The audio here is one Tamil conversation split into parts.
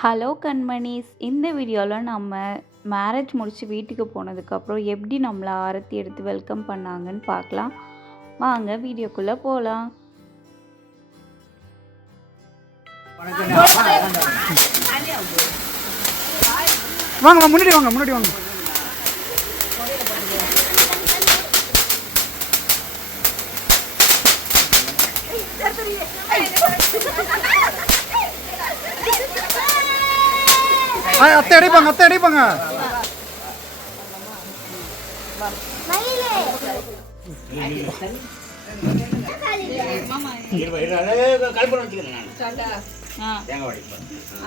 ஹலோ கண்மணிஸ், இந்த வீடியோவில் நம்ம மேரேஜ் முடித்து வீட்டுக்கு போனதுக்கப்புறம் எப்படி நம்மளை ஆரத்தி எடுத்து வெல்கம் பண்ணாங்கன்னு பார்க்கலாம். வாங்க வீடியோக்குள்ளே போகலாம். வாங்க முன்னாடி வாங்க முன்னாடி வாங்க. அத்தை அடிப்பாங்க அத்தை அடிப்பாங்க.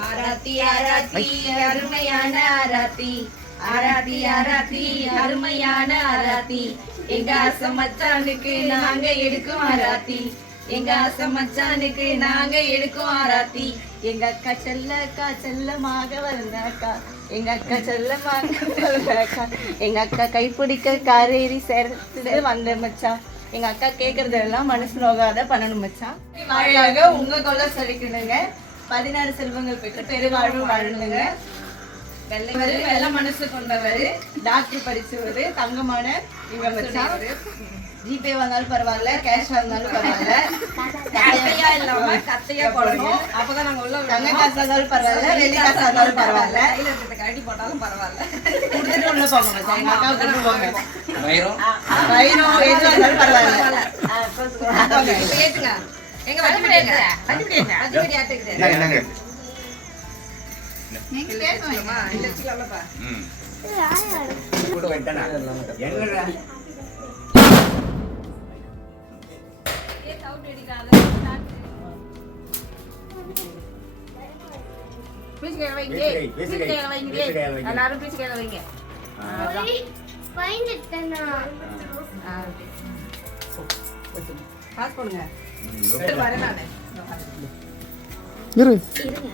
ஆராத்தி ஆராத்தி அருமையான ஆராத்தி, ஆராத்தி ஆராத்தி அருமையான ஆராத்தி, எங்க ஆசை மச்சானுக்கு நாங்க எடுக்கும் ஆராத்தி, எங்க ஆசை மச்சானுக்கு நாங்க எடுக்கும் ஆராத்தி, எங்க அக்கா செல்லக்கா செல்லமாக வந்தாக்கா, எங்க அக்கா செல்லமாக வந்தாக்கா, எங்க அக்கா கைப்பிடிக்க காரேறி சேர்த்து வந்த மச்சான், எங்க அக்கா கேக்குறதெல்லாம் மனசு நோகாத பண்ணணும் மச்சான். வாழையாக உங்க கொள்ள சொல்லிக்கணுங்க. 16 செல்வங்கள் பெற்று பெருவாழ்வு வாழணுங்க. வெள்ளை வெள்ள மனசு கொண்டவர், டாக்டர் படிச்சவர், தங்கமான இவங்க மச்சான். ஜிபே வந்தாலும் பரவாயில்ல, கேஷ் வந்தாலும் பரவாயில்ல, கத்தையா இல்லாம கத்தையா போடணும். அப்பதான் நாங்க உள்ள தங்க காசு வந்தாலும் பரவாயில்ல, வெள்ளி காசு வந்தாலும் பரவாயில்ல, இல்ல கட்டி போட்டாலும் பரவாயில்ல, கொடுத்துட்டு உள்ள போங்க மச்சான். எங்க அக்காவை கொண்டு போங்க. வயிறும் எது வந்தாலும் பரவாயில்ல. ஏத்துங்க. எங்க வண்டி பிடிங்க, வண்டி பிடிங்க, வண்டி பிடி ஆட்டுக்குது. என்னங்க நீங்க பேசுவீங்கம்மா, இல்ல வச்சுக்கலாம்ப்பா. கூட வெட்டனா என்னடா ஏ சவுண்ட் அடிக்காத. பீச்சுக்கு வைங்க, பீச்சுக்கு வைங்க, எல்லாரும் பீச்சுக்கு வைங்க. வைங்கட்டனா பாஸ் பண்ணுங்க. வரேன் நானே. இரு இருங்க.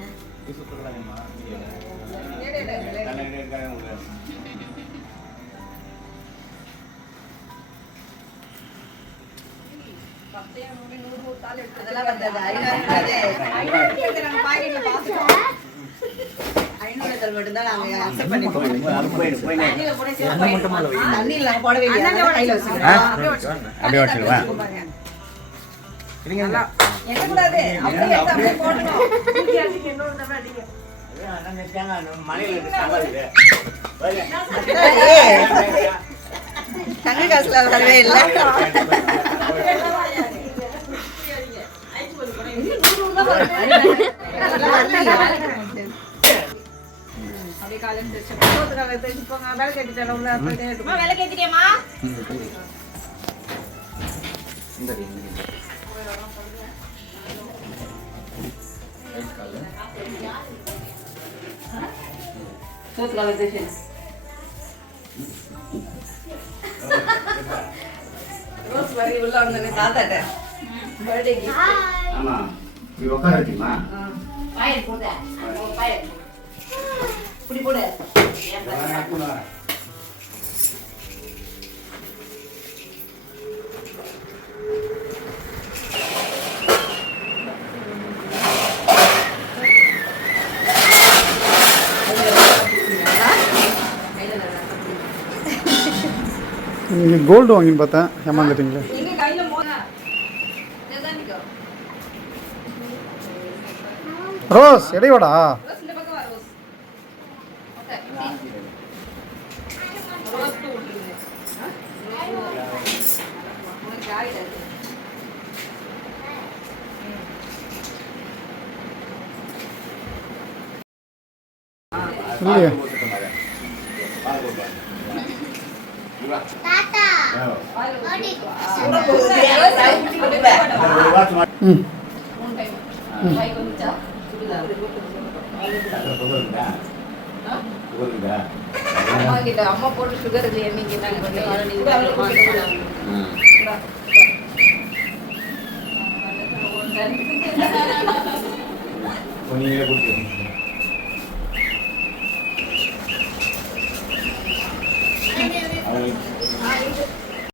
அதெல்லாம் வந்தது 500 மட்டும்தான் நாங்க அக்செப்ட் பண்ணிப்போம். தண்ணியில நாங்க போடவே இல்லை, கையில வச்சுக்கிறோம். அப்படியே வச்சுருவா. என்ன கூடாது, அப்படியே அப்படியே போடணும். தண்ணி காசுல வரவே இல்லை. வேலை கேட்டுட்டியம்மா? ரோஸ் வரி உள்ள வந்தனே தாத்தாட்ட பர்த்டே கிஃப்ட். ஆமா நீ உட்காருமா? பாய் போடு, பாய் புடி போடு. நீங்கள் கோல்டு வாங்கின்னு பார்த்தேன், ஏமாந்துட்டீங்களே. ரோஸ் எடையோடா இல்லையா? அம்மா போட்டு சுகர் இல்லையா நீங்க நீங்களே கொடுத்து